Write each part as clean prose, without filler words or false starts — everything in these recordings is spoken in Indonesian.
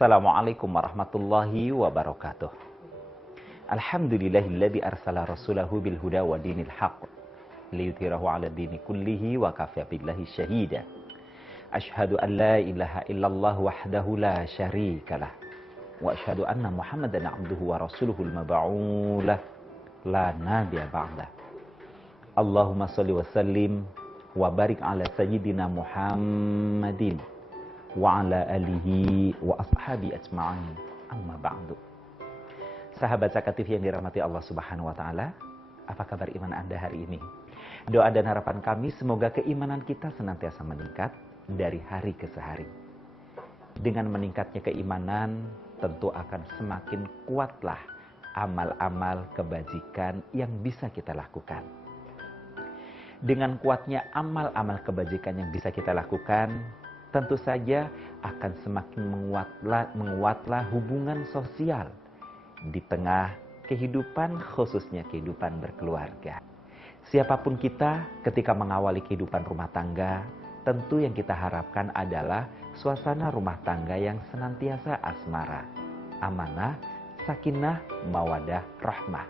Assalamualaikum warahmatullahi wabarakatuh. Alhamdulillahilladzi arsala rasulahu bil huda wa dinil haqq liyudhhirahu 'ala dini kullihi wa kafa billahi syahida. Asyhadu an la ilaha illallah wahdahu la syarikalah wa asyhadu anna Muhammadan 'abduhu wa rasuluhul mab'uulah la nabiyya ba'dah. Allahumma shalli wa sallim wa barik 'ala sayyidina Muhammadin wa ala alihi wa ashabi ajma'in, amma ba'du. Sahabat Zakat TV yang dirahmati Allah Subhanahu wa taala, apa kabar iman Anda hari ini? Doa dan harapan kami semoga keimanan kita senantiasa meningkat dari hari ke hari. Dengan meningkatnya keimanan, tentu akan semakin kuatlah amal-amal kebajikan yang bisa kita lakukan. Dengan kuatnya amal-amal kebajikan yang bisa kita lakukan, tentu saja akan semakin menguatlah hubungan sosial di tengah kehidupan, khususnya kehidupan berkeluarga. Siapapun kita ketika mengawali kehidupan rumah tangga, tentu yang kita harapkan adalah suasana rumah tangga yang senantiasa asmara, amanah, sakinah, mawadah, rahmah.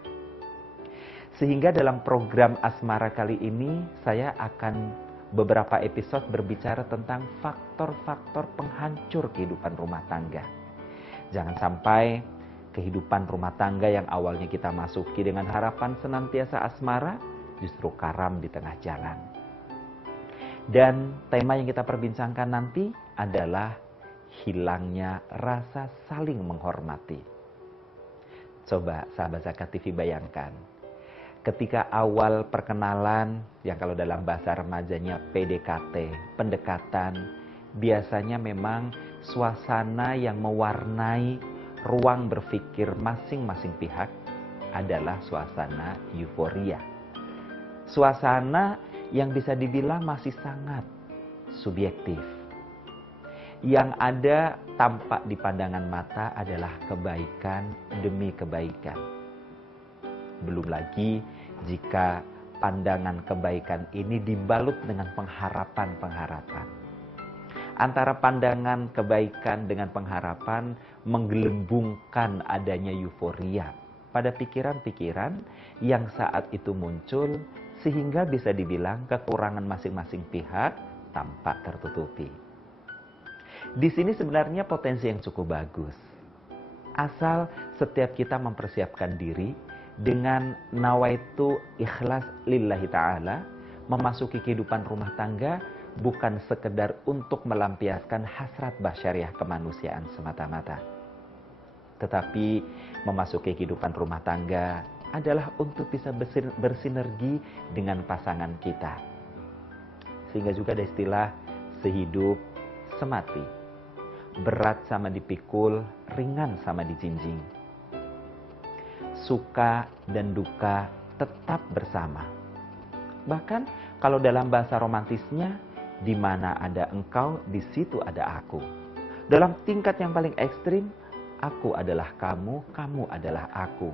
Sehingga dalam program Asmara kali ini saya akan beberapa episode berbicara tentang faktor-faktor penghancur kehidupan rumah tangga. Jangan sampai kehidupan rumah tangga yang awalnya kita masuki dengan harapan senantiasa asmara, justru karam di tengah jalan. Dan tema yang kita perbincangkan nanti adalah hilangnya rasa saling menghormati. Coba sahabat Zakat TV bayangkan, ketika awal perkenalan, yang kalau dalam bahasa remajanya PDKT, pendekatan, biasanya memang suasana yang mewarnai ruang berpikir masing-masing pihak adalah suasana euforia. Suasana yang bisa dibilang masih sangat subjektif. Yang ada tampak di pandangan mata adalah kebaikan demi kebaikan. Belum lagi jika pandangan kebaikan ini dibalut dengan pengharapan-pengharapan. Antara pandangan kebaikan dengan pengharapan menggelembungkan adanya euforia pada pikiran-pikiran yang saat itu muncul, sehingga bisa dibilang kekurangan masing-masing pihak tampak tertutupi. Di sini sebenarnya potensi yang cukup bagus. Asal setiap kita mempersiapkan diri dengan nawaitu ikhlas lillahi ta'ala, memasuki kehidupan rumah tangga bukan sekedar untuk melampiaskan hasrat basyariah kemanusiaan semata-mata. Tetapi memasuki kehidupan rumah tangga adalah untuk bisa bersinergi dengan pasangan kita. Sehingga juga ada istilah sehidup semati. Berat sama dipikul, ringan sama dijinjing. Suka dan duka tetap bersama. Bahkan kalau dalam bahasa romantisnya, di mana ada engkau, di situ ada aku. Dalam tingkat yang paling ekstrim, aku adalah kamu, kamu adalah aku.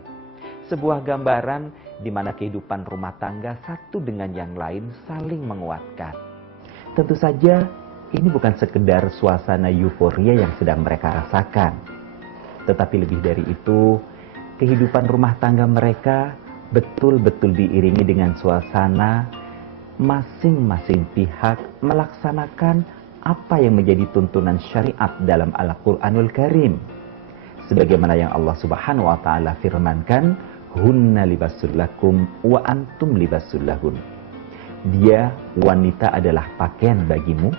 Sebuah gambaran di mana kehidupan rumah tangga satu dengan yang lain saling menguatkan. Tentu saja ini bukan sekedar suasana euforia yang sedang mereka rasakan. Tetapi lebih dari itu, kehidupan rumah tangga mereka betul-betul diiringi dengan suasana masing-masing pihak melaksanakan apa yang menjadi tuntunan syariat dalam Al-Quranul Karim. Sebagaimana yang Allah Subhanahu wa taala firmankan, hunna libasul lakum wa antum libasul lahun. Dia wanita adalah pakaian bagimu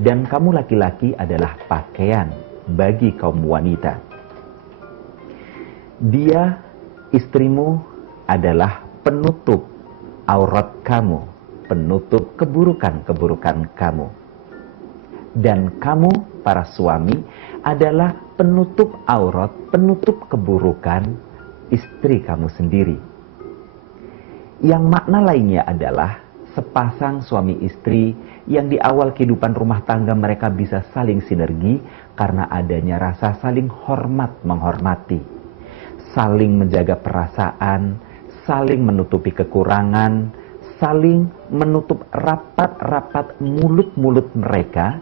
dan kamu laki-laki adalah pakaian bagi kaum wanita. Dia, istrimu, adalah penutup aurat kamu, penutup keburukan-keburukan kamu. Dan kamu, para suami, adalah penutup aurat, penutup keburukan istri kamu sendiri. Yang makna lainnya adalah sepasang suami istri yang di awal kehidupan rumah tangga mereka bisa saling sinergi karena adanya rasa saling hormat menghormati. Saling menjaga perasaan, saling menutupi kekurangan, saling menutup rapat-rapat mulut-mulut mereka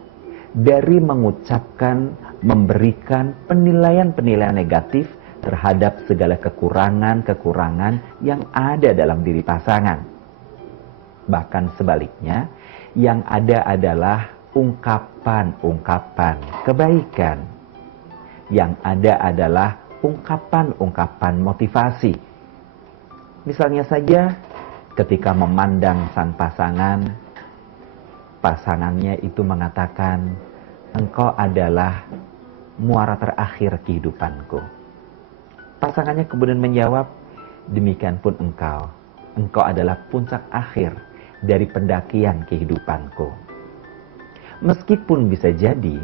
dari mengucapkan, memberikan penilaian-penilaian negatif terhadap segala kekurangan-kekurangan yang ada dalam diri pasangan. Bahkan sebaliknya, yang ada adalah ungkapan-ungkapan kebaikan. Yang ada adalah ungkapan-ungkapan motivasi. Misalnya saja, ketika memandang sang pasangan, pasangannya itu mengatakan, "Engkau adalah muara terakhir kehidupanku." Pasangannya kemudian menjawab, "Demikian pun engkau. Engkau adalah puncak akhir dari pendakian kehidupanku." Meskipun bisa jadi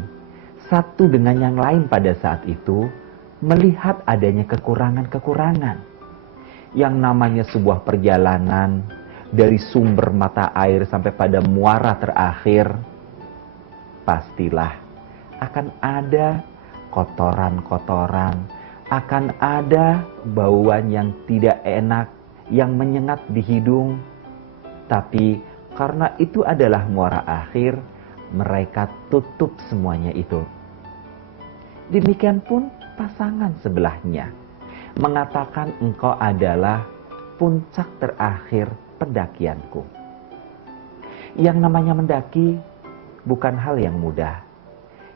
satu dengan yang lain pada saat itu melihat adanya kekurangan-kekurangan. Yang namanya sebuah perjalanan dari sumber mata air sampai pada muara terakhir, pastilah akan ada kotoran-kotoran, akan ada bauan yang tidak enak, yang menyengat di hidung. Tapi karena itu adalah muara akhir, mereka tutup semuanya itu. Demikian pun pasangan sebelahnya mengatakan, "Engkau adalah puncak terakhir pendakianku." Yang namanya mendaki bukan hal yang mudah.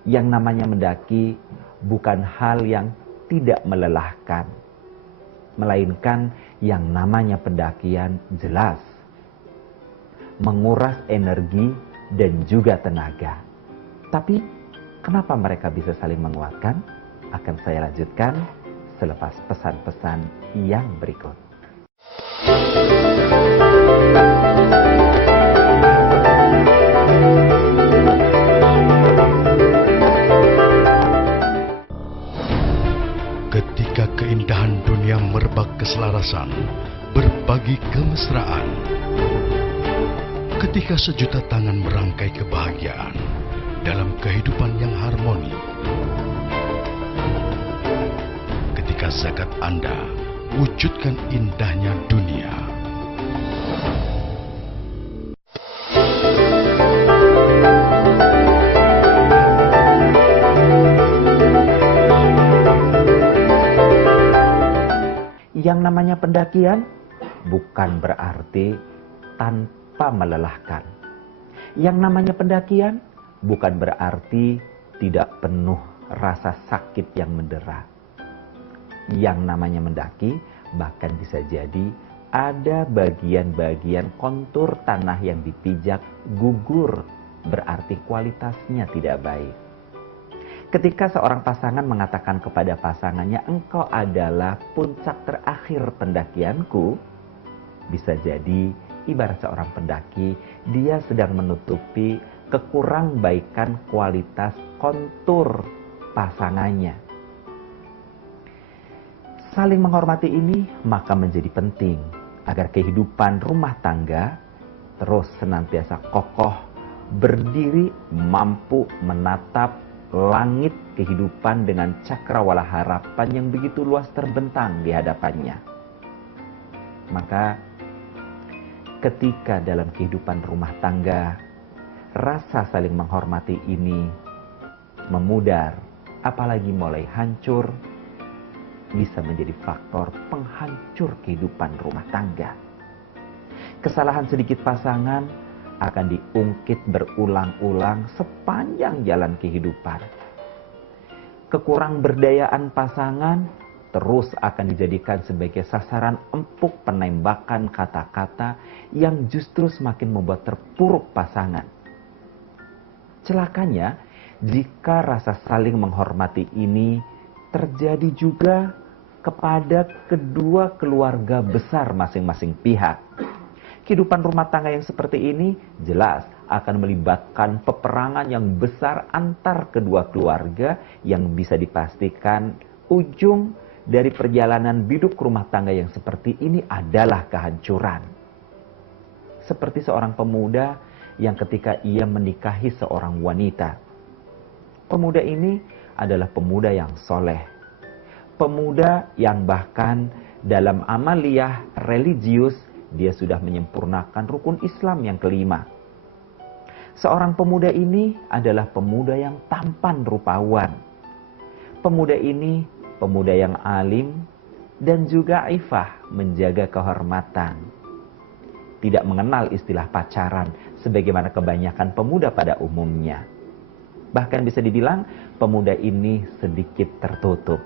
Yang namanya mendaki bukan hal yang tidak melelahkan. Melainkan yang namanya pendakian jelas menguras energi dan juga tenaga. Tapi kenapa mereka bisa saling menguatkan? Akan saya lanjutkan selepas pesan-pesan yang berikut. Ketika keindahan dunia merebak keselarasan, berbagi kemesraan. Ketika sejuta tangan merangkai kebahagiaan dalam kehidupan yang harmoni. Ketika zakat Anda wujudkan indahnya dunia. Yang namanya pendakian bukan berarti tanpa melelahkan. Yang namanya pendakian bukan berarti tidak penuh rasa sakit yang mendera. Yang namanya mendaki bahkan bisa jadi ada bagian-bagian kontur tanah yang dipijak gugur, berarti kualitasnya tidak baik. Ketika seorang pasangan mengatakan kepada pasangannya, "Engkau adalah puncak terakhir pendakianku," bisa jadi ibarat seorang pendaki, dia sedang menutupi kekurang-baikan kualitas kontur pasangannya. Saling menghormati ini maka menjadi penting agar kehidupan rumah tangga terus senantiasa kokoh, berdiri, mampu menatap langit kehidupan dengan cakrawala harapan yang begitu luas terbentang di hadapannya. Maka ketika dalam kehidupan rumah tangga rasa saling menghormati ini memudar, apalagi mulai hancur, bisa menjadi faktor penghancur kehidupan rumah tangga. Kesalahan sedikit pasangan akan diungkit berulang-ulang sepanjang jalan kehidupan. Kekurang-berdayaan pasangan terus akan dijadikan sebagai sasaran empuk penembakan kata-kata yang justru semakin membuat terpuruk pasangan. Celakanya, jika rasa saling menghormati ini terjadi juga kepada kedua keluarga besar masing-masing pihak. Kehidupan rumah tangga yang seperti ini jelas akan melibatkan peperangan yang besar antar kedua keluarga yang bisa dipastikan ujung dari perjalanan hidup rumah tangga yang seperti ini adalah kehancuran. Seperti seorang pemuda yang ketika ia menikahi seorang wanita. Pemuda ini adalah pemuda yang soleh. Pemuda yang bahkan dalam amaliyah religius dia sudah menyempurnakan rukun Islam yang kelima. Seorang pemuda ini adalah pemuda yang tampan rupawan. Pemuda ini pemuda yang alim dan juga ifah, menjaga kehormatan. Tidak mengenal istilah pacaran sebagaimana kebanyakan pemuda pada umumnya. Bahkan bisa dibilang pemuda ini sedikit tertutup.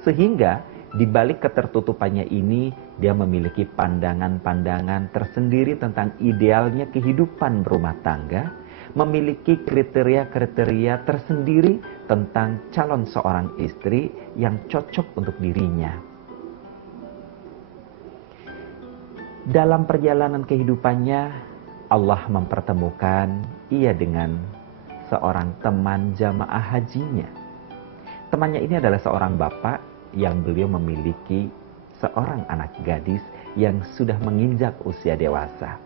Sehingga di balik ketertutupannya ini, dia memiliki pandangan-pandangan tersendiri tentang idealnya kehidupan berumah tangga, memiliki kriteria-kriteria tersendiri tentang calon seorang istri yang cocok untuk dirinya. Dalam perjalanan kehidupannya, Allah mempertemukan ia dengan seorang teman jamaah hajinya. Temannya ini adalah seorang bapak yang beliau memiliki seorang anak gadis yang sudah menginjak usia dewasa.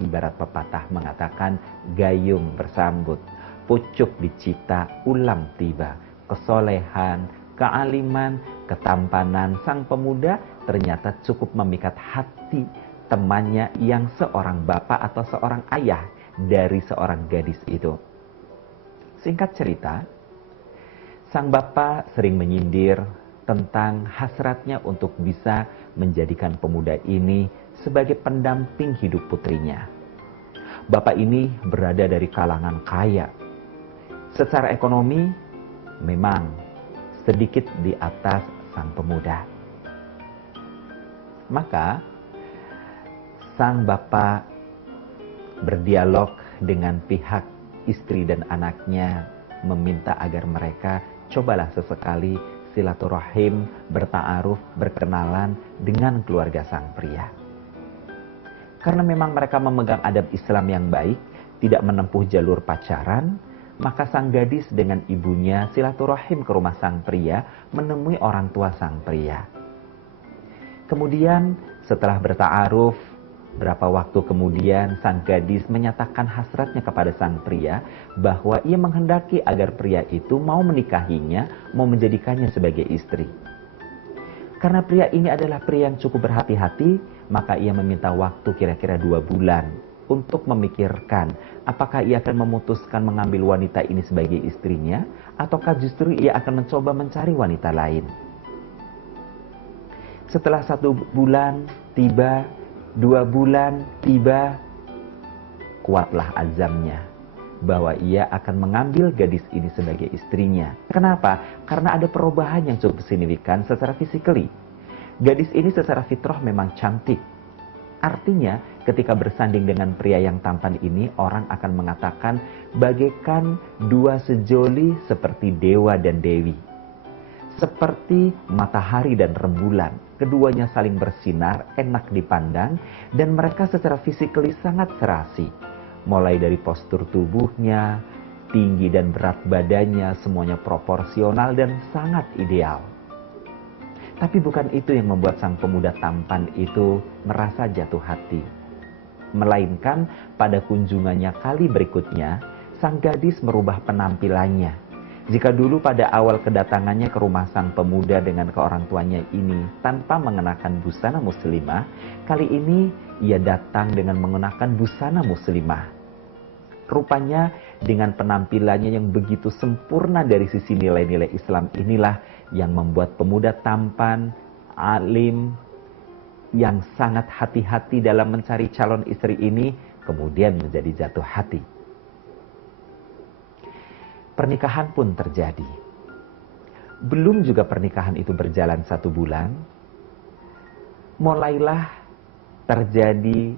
Ibarat pepatah mengatakan, gayung bersambut, pucuk dicita, ulam tiba. Kesolehan, kealiman, ketampanan sang pemuda ternyata cukup memikat hati temannya yang seorang bapak atau seorang ayah dari seorang gadis itu. Singkat cerita, sang bapak sering menyindir tentang hasratnya untuk bisa menjadikan pemuda ini sebagai pendamping hidup putrinya. Bapak ini berada dari kalangan kaya. Secara ekonomi memang sedikit di atas sang pemuda. Maka sang bapak berdialog dengan pihak istri dan anaknya, meminta agar mereka cobalah sesekali silaturahim, berta'aruf, berkenalan dengan keluarga sang pria. Karena memang mereka memegang adab Islam yang baik, tidak menempuh jalur pacaran, maka sang gadis dengan ibunya silaturahim ke rumah sang pria, menemui orang tua sang pria. Kemudian setelah berta'aruf, berapa waktu kemudian sang gadis menyatakan hasratnya kepada sang pria bahwa ia menghendaki agar pria itu mau menikahinya, mau menjadikannya sebagai istri. Karena pria ini adalah pria yang cukup berhati-hati, maka ia meminta waktu kira-kira 2 bulan untuk memikirkan apakah ia akan memutuskan mengambil wanita ini sebagai istrinya ataukah justru ia akan mencoba mencari wanita lain. Setelah 1 bulan tiba, 2 bulan tiba, kuatlah azamnya bahwa ia akan mengambil gadis ini sebagai istrinya. Kenapa? Karena ada perubahan yang cukup signifikan secara fisikali. Gadis ini secara fitrah memang cantik. Artinya ketika bersanding dengan pria yang tampan ini, orang akan mengatakan bagaikan 2 sejoli seperti dewa dan dewi. Seperti matahari dan rembulan, keduanya saling bersinar, enak dipandang, dan mereka secara fisikali sangat serasi. Mulai dari postur tubuhnya, tinggi dan berat badannya, semuanya proporsional dan sangat ideal. Tapi bukan itu yang membuat sang pemuda tampan itu merasa jatuh hati. Melainkan pada kunjungannya kali berikutnya, sang gadis merubah penampilannya. Jika dulu pada awal kedatangannya ke rumah sang pemuda dengan ke orang tuanya ini tanpa mengenakan busana muslimah, kali ini ia datang dengan mengenakan busana muslimah. Rupanya dengan penampilannya yang begitu sempurna dari sisi nilai-nilai Islam inilah yang membuat pemuda tampan, alim, yang sangat hati-hati dalam mencari calon istri ini kemudian menjadi jatuh hati. Pernikahan pun terjadi. Belum juga pernikahan itu berjalan 1 bulan, mulailah terjadi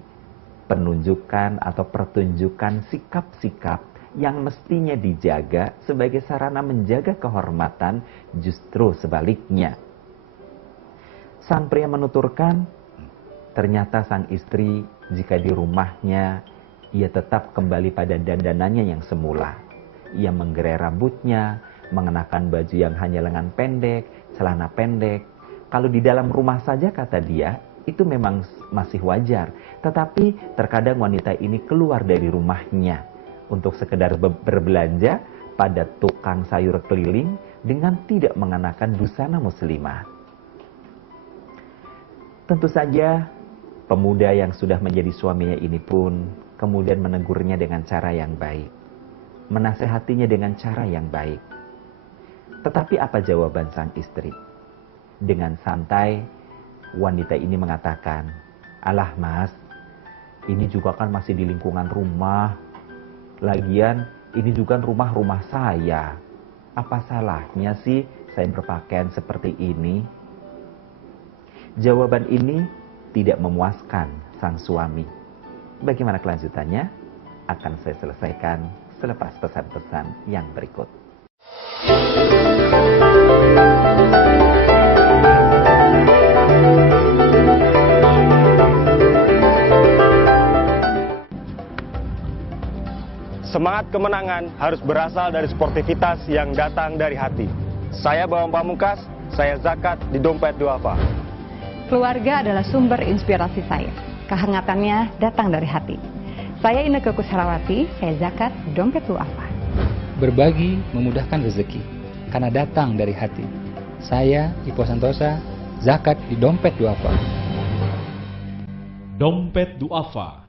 penunjukan atau pertunjukan sikap-sikap yang mestinya dijaga sebagai sarana menjaga kehormatan, justru sebaliknya. Sang pria menuturkan, ternyata sang istri jika di rumahnya, ia tetap kembali pada dandanannya yang semula. Ia menggerai rambutnya, mengenakan baju yang hanya lengan pendek, celana pendek. Kalau di dalam rumah saja kata dia, itu memang masih wajar. Tetapi terkadang wanita ini keluar dari rumahnya untuk sekedar berbelanja pada tukang sayur keliling dengan tidak mengenakan busana muslimah. Tentu saja Pemuda yang sudah menjadi suaminya ini pun kemudian menegurnya dengan cara yang baik, menasehatinya dengan cara yang baik. Tetapi apa jawaban sang istri? Dengan santai, wanita ini mengatakan, "Alah mas, ini juga kan masih di lingkungan rumah. Lagian ini juga rumah saya. Apa salahnya sih saya berpakaian seperti ini?" Jawaban ini tidak memuaskan sang suami. Bagaimana kelanjutannya? Akan saya selesaikan selepas pesan-pesan yang berikut. Semangat kemenangan harus berasal dari sportivitas yang datang dari hati. Saya Bawang Pamungkas, saya zakat di Dompet Duafa. Keluarga adalah sumber inspirasi saya. Kehangatannya datang dari hati. Saya Inneke Kusharawati, saya zakat di Dompet Duafa. Berbagi memudahkan rezeki, karena datang dari hati. Saya Ipo Santosa, zakat di Dompet Duafa. Dompet Duafa.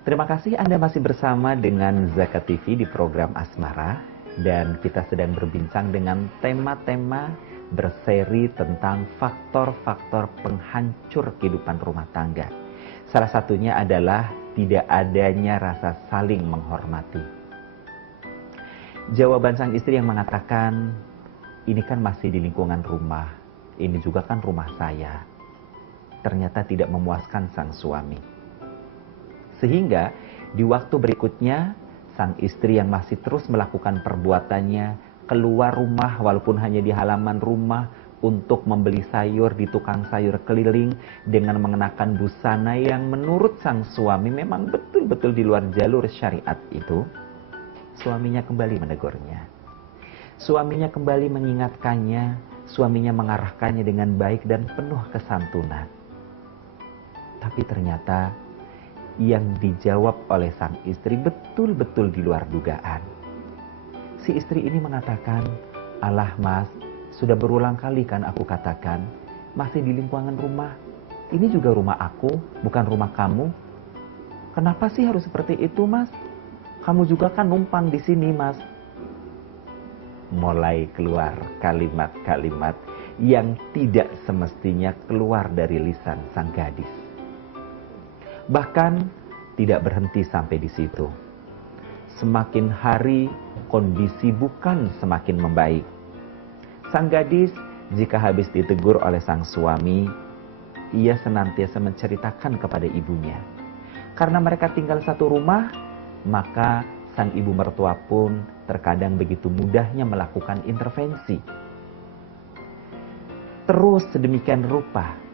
Terima kasih Anda masih bersama dengan Zakat TV di program Asmara, dan kita sedang berbincang dengan tema-tema berseri tentang faktor-faktor penghancur kehidupan rumah tangga. Salah satunya adalah tidak adanya rasa saling menghormati. Jawaban sang istri yang mengatakan, "Ini kan masih di lingkungan rumah, ini juga kan rumah saya," ternyata tidak memuaskan sang suami. Sehingga di waktu berikutnya, sang istri yang masih terus melakukan perbuatannya, keluar rumah walaupun hanya di halaman rumah untuk membeli sayur di tukang sayur keliling dengan mengenakan busana yang menurut sang suami memang betul-betul di luar jalur syariat itu. Suaminya kembali menegurnya. Suaminya kembali mengingatkannya, suaminya mengarahkannya dengan baik dan penuh kesantunan. Tapi ternyata yang dijawab oleh sang istri betul-betul di luar dugaan. Si istri ini mengatakan, "Alah mas, sudah berulang kali kan aku katakan, masih di lingkungan rumah. Ini juga rumah aku, bukan rumah kamu. Kenapa sih harus seperti itu mas? Kamu juga kan numpang di sini mas." Mulai keluar kalimat-kalimat yang tidak semestinya keluar dari lisan sang gadis. Bahkan tidak berhenti sampai di situ. Semakin hari kondisi bukan semakin membaik. Sang gadis jika habis ditegur oleh sang suami, ia senantiasa menceritakan kepada ibunya. Karena mereka tinggal satu rumah, maka sang ibu mertua pun terkadang begitu mudahnya melakukan intervensi. Terus sedemikian rupa.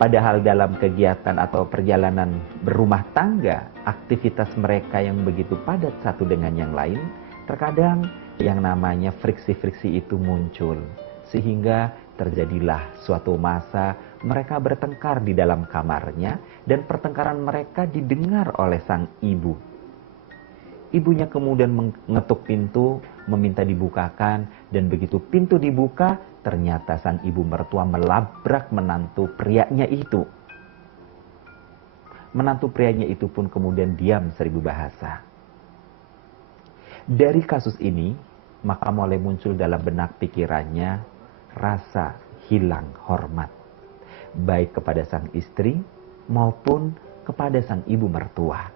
Padahal dalam kegiatan atau perjalanan berumah tangga, aktivitas mereka yang begitu padat satu dengan yang lain, terkadang yang namanya friksi-friksi itu muncul. Sehingga terjadilah suatu masa mereka bertengkar di dalam kamarnya dan pertengkaran mereka didengar oleh sang ibu. Ibunya kemudian mengetuk pintu, meminta dibukakan, dan begitu pintu dibuka, ternyata sang ibu mertua melabrak menantu prianya itu. Menantu prianya itu pun kemudian diam seribu bahasa. Dari kasus ini, maka mulai muncul dalam benak pikirannya rasa hilang hormat, baik kepada sang istri maupun kepada sang ibu mertua.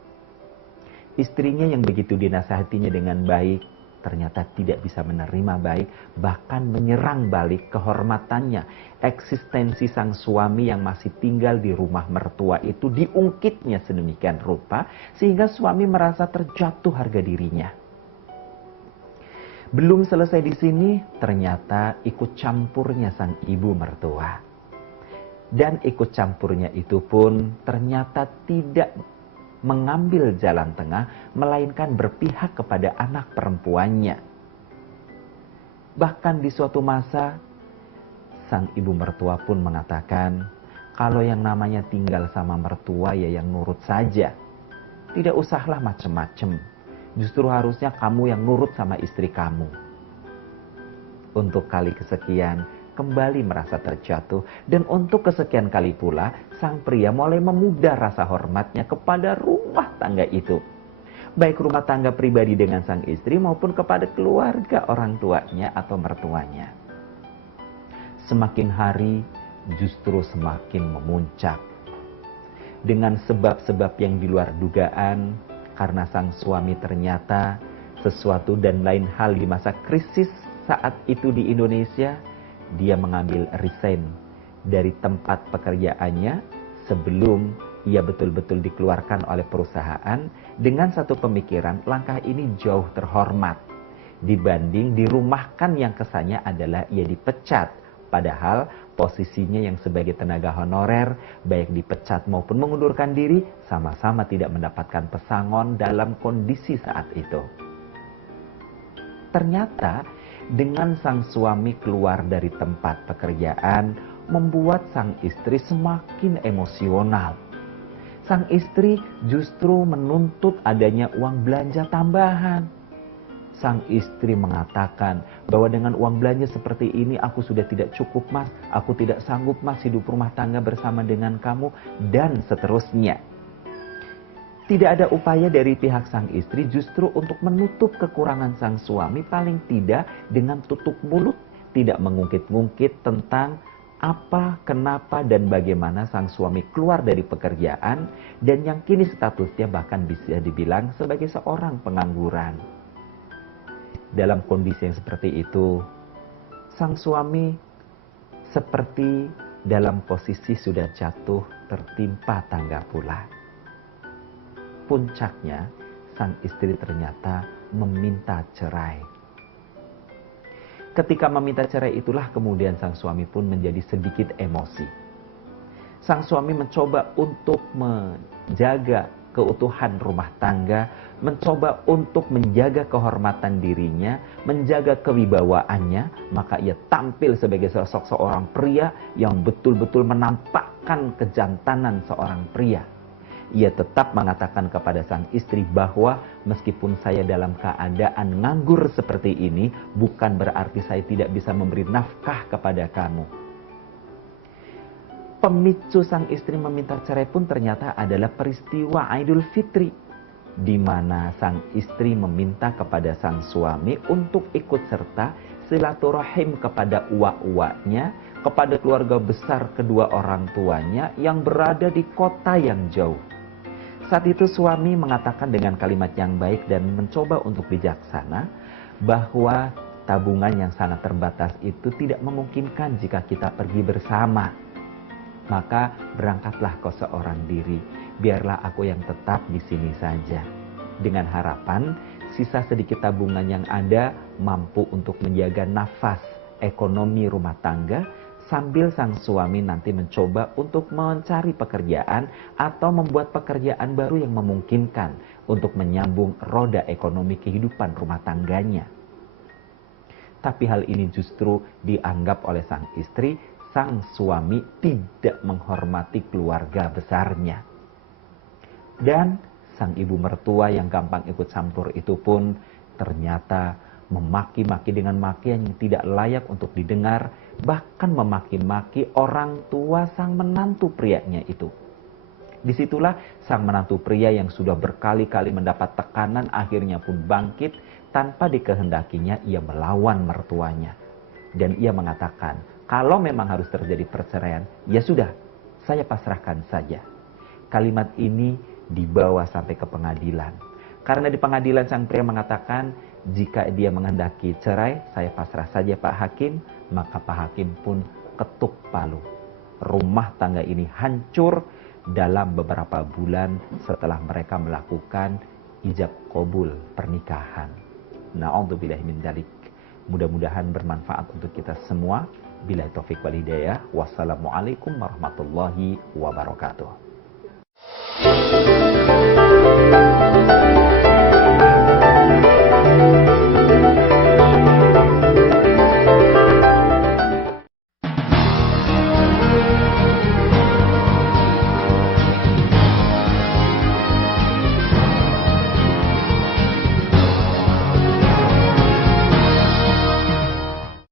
Istrinya yang begitu dinasihatinya dengan baik, ternyata tidak bisa menerima baik, bahkan menyerang balik kehormatannya. Eksistensi sang suami yang masih tinggal di rumah mertua itu diungkitnya sedemikian rupa, sehingga suami merasa terjatuh harga dirinya. Belum selesai di sini, ternyata ikut campurnya sang ibu mertua. Dan ikut campurnya itu pun ternyata tidak mengambil jalan tengah, melainkan berpihak kepada anak perempuannya. Bahkan di suatu masa, sang ibu mertua pun mengatakan, kalau yang namanya tinggal sama mertua ya yang nurut saja. Tidak usahlah macem-macem. Justru harusnya kamu yang nurut sama istri kamu. Untuk kali kesekian, kembali merasa terjatuh. Dan untuk kesekian kali pula, sang pria mulai memudah rasa hormatnya kepada rumah tangga itu. Baik rumah tangga pribadi dengan sang istri maupun kepada keluarga orang tuanya atau mertuanya. Semakin hari justru semakin memuncak. Dengan sebab-sebab yang di luar dugaan, karena sang suami ternyata sesuatu dan lain hal di masa krisis saat itu di Indonesia, dia mengambil resign dari tempat pekerjaannya sebelum ia betul-betul dikeluarkan oleh perusahaan dengan satu pemikiran langkah ini jauh terhormat dibanding dirumahkan yang kesannya adalah ia dipecat. Padahal posisinya yang sebagai tenaga honorer baik dipecat maupun mengundurkan diri sama-sama tidak mendapatkan pesangon dalam kondisi saat itu. Ternyata dengan sang suami keluar dari tempat pekerjaan membuat sang istri semakin emosional. Sang istri justru menuntut adanya uang belanja tambahan. Sang istri mengatakan bahwa dengan uang belanja seperti ini aku sudah tidak cukup mas, aku tidak sanggup mas hidup rumah tangga bersama dengan kamu, dan seterusnya. Tidak ada upaya dari pihak sang istri justru untuk menutup kekurangan sang suami, paling tidak dengan tutup mulut, tidak mengungkit-ungkit tentang apa, kenapa, dan bagaimana sang suami keluar dari pekerjaan dan yang kini statusnya bahkan bisa dibilang sebagai seorang pengangguran. Dalam kondisi yang seperti itu, sang suami seperti dalam posisi sudah jatuh tertimpa tangga pula. Puncaknya, sang istri ternyata meminta cerai. Ketika meminta cerai itulah kemudian sang suami pun menjadi sedikit emosi. Sang suami mencoba untuk menjaga keutuhan rumah tangga, mencoba untuk menjaga kehormatan dirinya, menjaga kewibawaannya, maka ia tampil sebagai sosok seorang pria yang betul-betul menampakkan kejantanan seorang pria. Ia tetap mengatakan kepada sang istri bahwa meskipun saya dalam keadaan nganggur seperti ini, bukan berarti saya tidak bisa memberi nafkah kepada kamu. Pemicu sang istri meminta cerai pun ternyata adalah peristiwa Idul Fitri, di mana sang istri meminta kepada sang suami untuk ikut serta silaturahim kepada uwak-uwaknya, kepada keluarga besar kedua orang tuanya yang berada di kota yang jauh. Saat itu suami mengatakan dengan kalimat yang baik dan mencoba untuk bijaksana bahwa tabungan yang sangat terbatas itu tidak memungkinkan jika kita pergi bersama. Maka berangkatlah kau seorang diri, biarlah aku yang tetap di sini saja. Dengan harapan sisa sedikit tabungan yang ada mampu untuk menjaga nafas ekonomi rumah tangga, sambil sang suami nanti mencoba untuk mencari pekerjaan atau membuat pekerjaan baru yang memungkinkan untuk menyambung roda ekonomi kehidupan rumah tangganya. Tapi hal ini justru dianggap oleh sang istri, sang suami tidak menghormati keluarga besarnya. Dan sang ibu mertua yang gampang ikut campur itu pun ternyata memaki-maki dengan makian yang tidak layak untuk didengar, bahkan memaki-maki orang tua sang menantu prianya itu. Disitulah sang menantu pria yang sudah berkali-kali mendapat tekanan akhirnya pun bangkit tanpa dikehendakinya ia melawan mertuanya. Dan ia mengatakan, kalau memang harus terjadi perceraian, ya sudah, saya pasrahkan saja. Kalimat ini dibawa sampai ke pengadilan. Karena di pengadilan sang pria mengatakan, jika dia menghendaki cerai, saya pasrah saja Pak Hakim, maka Pak Hakim pun ketuk palu. Rumah tangga ini hancur dalam beberapa bulan setelah mereka melakukan ijab qabul pernikahan. Na'udzubillahi min dzalik. Mudah-mudahan bermanfaat untuk kita semua. Billahi taufik wal hidayah. Wassalamualaikum warahmatullahi wabarakatuh.